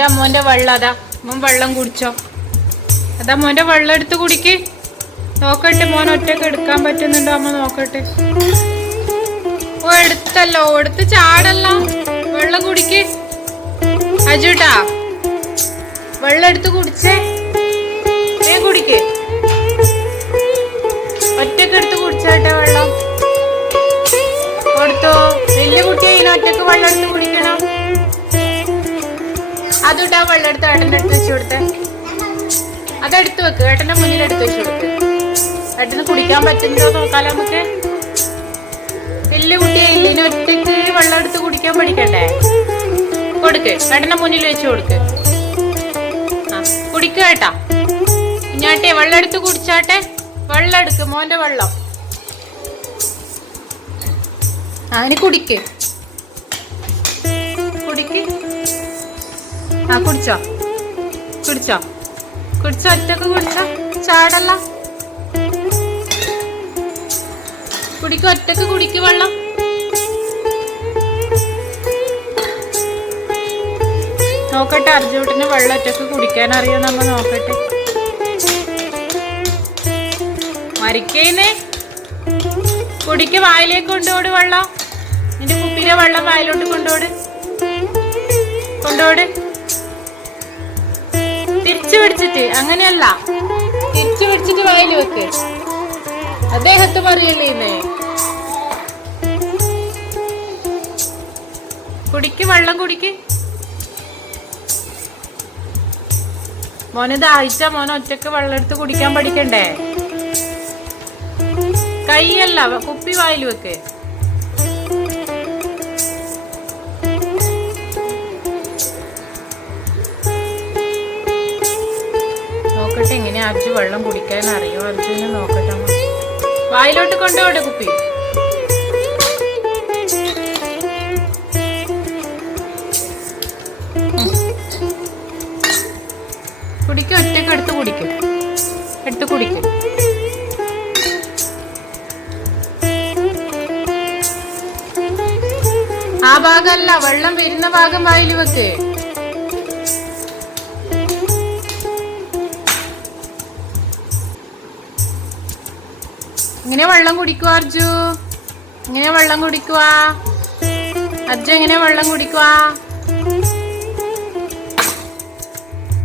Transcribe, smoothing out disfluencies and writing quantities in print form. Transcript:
ഇതാ മോന്റെ വെള്ളം, അതാ മോൻ വെള്ളം കുടിച്ചോ. അതാ മോന്റെ വെള്ളം എടുത്ത് കുടിക്ക്. നോക്കട്ടെ മോൻ ഒറ്റക്ക് എടുക്കാൻ പറ്റുന്നുണ്ടോ അമ്മ നോക്കട്ടെ. ഓ എടുത്തല്ലോ, എടുത്ത് ചാടല്ല. വെള്ളം കുടിക്ക് അജുട്ടാ. വെള്ളം എടുത്ത് കുടിച്ചേ, കുടിക്ക്. ഒറ്റക്ക് എടുത്ത് കുടിച്ചാട്ടെ വെള്ളം. കൊടുത്തോ. വലിയ കുട്ടിയായില്ല, ഒറ്റക്ക് വെള്ളം എടുത്ത് കുടിക്കണം. അതുട്ടാ വെള്ളം എടുത്ത് ഏട്ടൻ്റെ അടുത്ത് വെച്ച് കൊടുത്തേ. അതെടുത്ത് വെക്ക്, ഏട്ടന്റെ മുന്നിൽ എടുത്ത് വെച്ച് കൊടുക്ക്. ഏട്ടന് കുടിക്കാൻ പറ്റുന്നോ നോക്കാലോ നമുക്ക്. വലിയ കുട്ടിയായില്ല, ഇനി ഒറ്റക്ക് വെള്ളം എടുത്ത് കുടിക്കാൻ പഠിക്കണ്ടേ. കൊടുക്ക്, ഏട്ടന്റെ മുന്നിൽ വെച്ച് കൊടുക്ക്. ആ കുടിക്കുക ഏട്ടാ. ഞാട്ടെ വെള്ളം എടുത്ത് കുടിച്ചാട്ടെ. വെള്ളം എടുക്ക്, മോന്റെ വെള്ളം. അതിന് കുടിക്ക്, കുടിക്ക്. ആ കുടിച്ചോ, കുടിച്ചോ, കുടിച്ചോ. ഒറ്റക്ക് കുടിച്ചോ, ചാടല്ല. കുടിക്ക്, ഒറ്റക്ക് കുടിക്ക് വെള്ളം. നോക്കട്ടെ അർജുട്ടന് വെള്ളം ഒറ്റക്ക് കുടിക്കാൻ അറിയോ നമ്മ നോക്കട്ടെ. മരിക്കേന്നേ. കുടിക്ക്, വായിലേക്ക് കൊണ്ടോട് വെള്ളം. നിന്റെ കുപ്പിയിലെ വെള്ളം വായിലോട്ട് കൊണ്ടോട്, കൊണ്ടോട്. തിരിച്ചു പിടിച്ചിട്ട്, അങ്ങനെയല്ല, തിരിച്ചു പിടിച്ചിട്ട് വായിൽ വെക്ക്. അദ്ദേഹത്ത് പറയല്ലേ. കുടിക്ക് വെള്ളം, കുടിക്ക്. മോന് ദാഹിച്ച മോൻ ഒറ്റക്ക് വെള്ളം എടുത്ത് കുടിക്കാൻ പഠിക്കണ്ടേ. കൈയല്ല, കുപ്പി വായിൽ വെക്ക്. നോക്കട്ടെ എങ്ങനെ അർജു വെള്ളം കുടിക്കാൻ അറിയോ. അർജുനെ നോക്കട്ടെ. വായിലോട്ട് കൊണ്ടുപോട്ടെ കുപ്പി. കുടിക്കും, ഒറ്റക്ക് എടുത്ത് കുടിക്കും, എടുത്ത് കുടിക്കും. ആ ഭാഗമല്ല, വെള്ളം വരുന്ന ഭാഗം വായിൽ വെക്ക്. ഇങ്ങനെ വെള്ളം കുടിക്കുവാ അർജു, ഇങ്ങനെ വെള്ളം കുടിക്കുവാ അർജു, എങ്ങനെ വെള്ളം കുടിക്കുവാ.